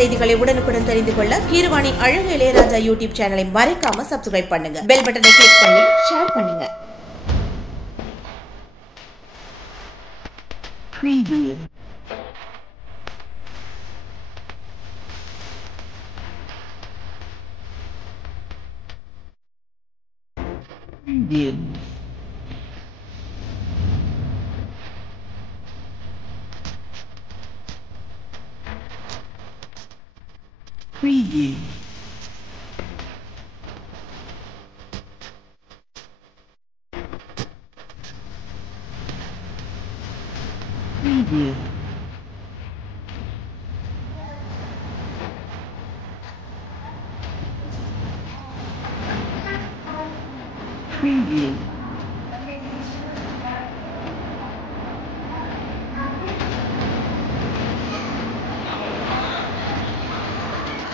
செய்திகளை உடனுக்குடன் தெரிந்து கொள்ள கீரவாணி அழகு இளையராஜா யூடியூப் சேனலை மறக்காம சப்ஸ்கிரைப் பண்ணுங்க. பெல் பட்டனை கிளிக் பண்ணி ஷேர் பண்ணுங்க. Preview. Preview. Preview. Preview.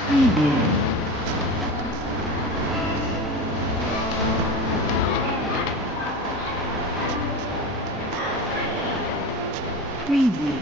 Preview. Preview.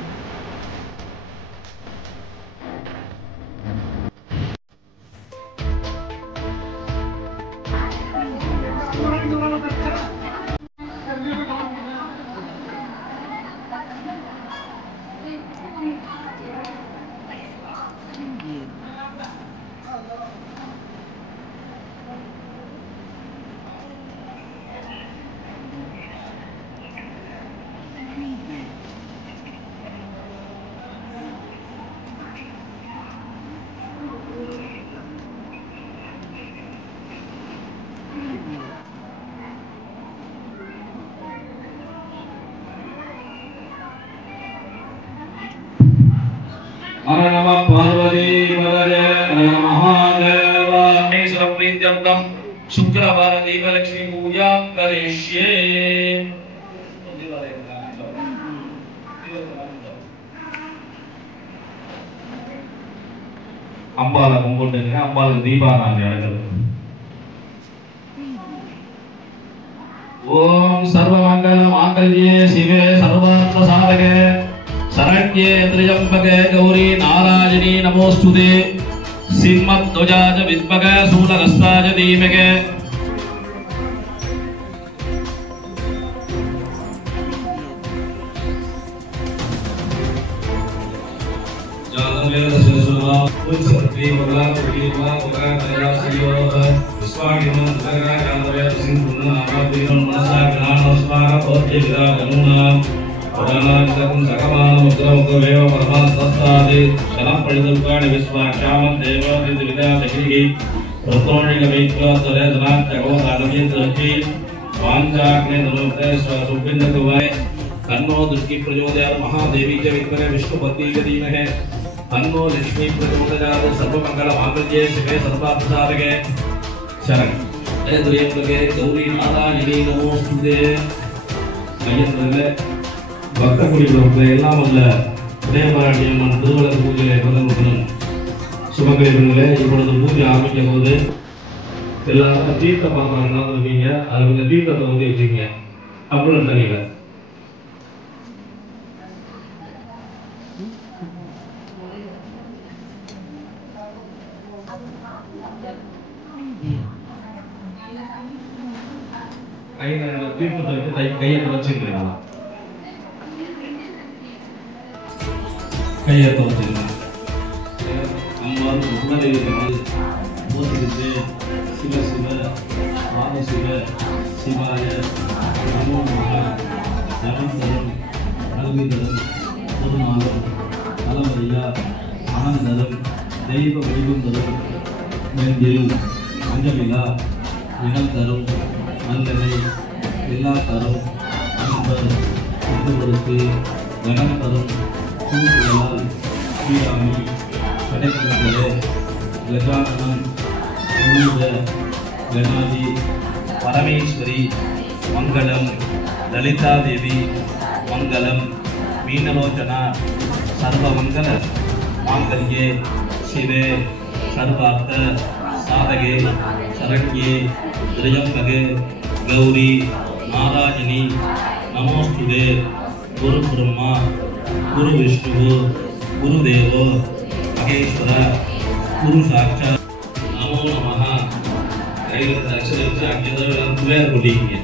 हर नमः पार्वती पदये महादेवा सर्वप्रीत्यर्थं शुक्रवार दीपलक्ष्मी पूजा करिष्ये अम्बाल कुंकुटेंगे अम्बाल दीपाराधने நடக்குது ओम सर्वमंगल मांगल्ये शिवे सर्वार्थ साधके शरण्ये त्र्यंबके गौरी नारायणी नमोस्तुते सिंहध्वजाज विद्मके शूलहस्ताज धीमके प्रधानांतकं सकमान मुद्रामुद्रमेव परमात्मस्तादि शनं पळिदुर्गाणि विश्वाक्षामं देवादिविदा दहिः प्रतोणिकवैत्वा तरेदनात्तको साधवीन्द्रहि वाञ्चाग्ने नमोते सुबिन्दकुवै तन्नो दुर्गी प्रचोदयात् महादेवी च विद्महे विष्णुपत्नी च धीमहि तन्नो लक्ष्मी प्रचोदयात् सर्वमङ्गलमाङ्गल्ये शिवे सर्वार्थसाधके शरण्ये त्र्यंबके गौरी नारायणी नमोस्तुते ஐயத்திலே பக்த குடிகளுக்கு எல்லாம் அல்ல உதயமாராட்டியம்மன் திருவள்ளர் பூஜையை பதனுடன் சுபகிரகங்களே இப்பொழுது பூஜை ஆரம்பிக்கும் போது எல்லாரும் தீர்த்த பாத்திரம் இருக்கீங்க அது கொஞ்சம் தீர்த்தத்தை ஊற்றி வச்சுக்கீங்க அப்புறம் தண்ணியில தீர்த்தத்தை வச்சு கையை வச்சுருக்கீங்களா கையை வச்சுருக்கேன் அம்மாவும் குலதெய்வம் மூர்த்திக்கு சிவ சிவ ஆதி சிவ சிவாய நமோ நம நவந்தரம் நல்விதரம் பொதுநாளும் நலமறியா ஆனந்தரம் தெய்வ வடிவந்தரும் நெஞ்சில் மஞ்சளிலா இனம் தரும் நல்லதை எல்லா தரும் அன்பர் இந்துவருக்கு கனம் தரும் கூடுதலால் ஸ்ரீராமி கிடைக்கின்றே கஜானனம் பூத கணாதி பரமேஸ்வரி மங்களம் லலிதா தேவி மங்களம் மீனலோச்சனா சர்வமங்கல மாங்கல்யே சிவே सर्वार्थ साधके शरण्ये त्र्यंबके गौरी नारायणी नमोस्तुते गुरु ब्रह्मा गुरु विष्णु गुरुदेव महेश्वर குரு சாட்சாத் நமோ நமஹ கையில் அக்ஷரத்தை அங்கேதான் துவையார் கொட்டிங்க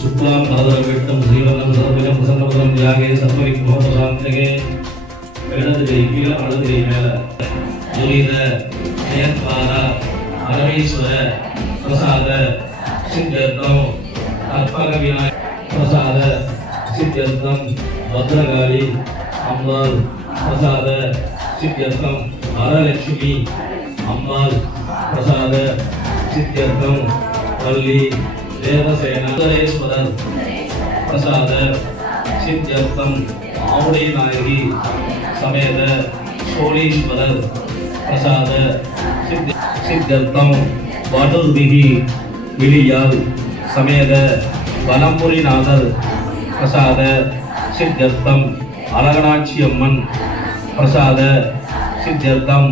சுக்லாம் பரதரம் விட்டம் ஸ்ரீவர்ணம் சதபிகம் பிரசன்னபதம் யாகே சத்வரிக் மோகசாந்தகே இடது கை கீழே வலது கை மேல துரித ஜெயத்வார பரமேஸ்வர பிரசாத சித்தர்த்தம் கற்பக விநாயக பிரசாத சித்தர்த்தம் பத்ரகாளி அம்பாள் பிரசாத சித்தர்த்தம் வரலட்சுமி அம்பாள் பிரசாத சித்தர்த்தம் வள்ளி தேவசேனேஸ்வரர் பிரசாத சித்தர்த்தம் ஆவுடை நாயகி சமேத சோழீஸ்வரர் பிரசாத சித்தர்த்தம் வடுர்விகி விழியால் சமேத வலம்புரிநாதர் பிரசாத சித்தர்த்தம் அழகனாட்சி அம்மன் பிரசாத சித்தர்த்தம்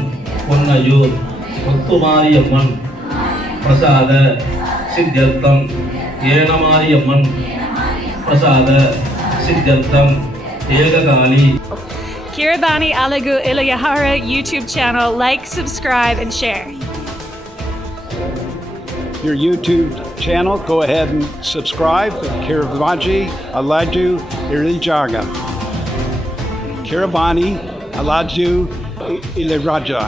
பொன்னையூர் முத்துமாரியம்மன் பிரசாத சித்தர்த்தம் ஏனமாரியம்மன் பிரசாத சித்தர்த்தம் ஏககாளி. Kirabani Alagu Ilayahara YouTube channel. Like, subscribe, and share. Your YouTube channel, go ahead and subscribe. Kirabani Alaju Ilijaga. Kirabani Alaju Iliraja.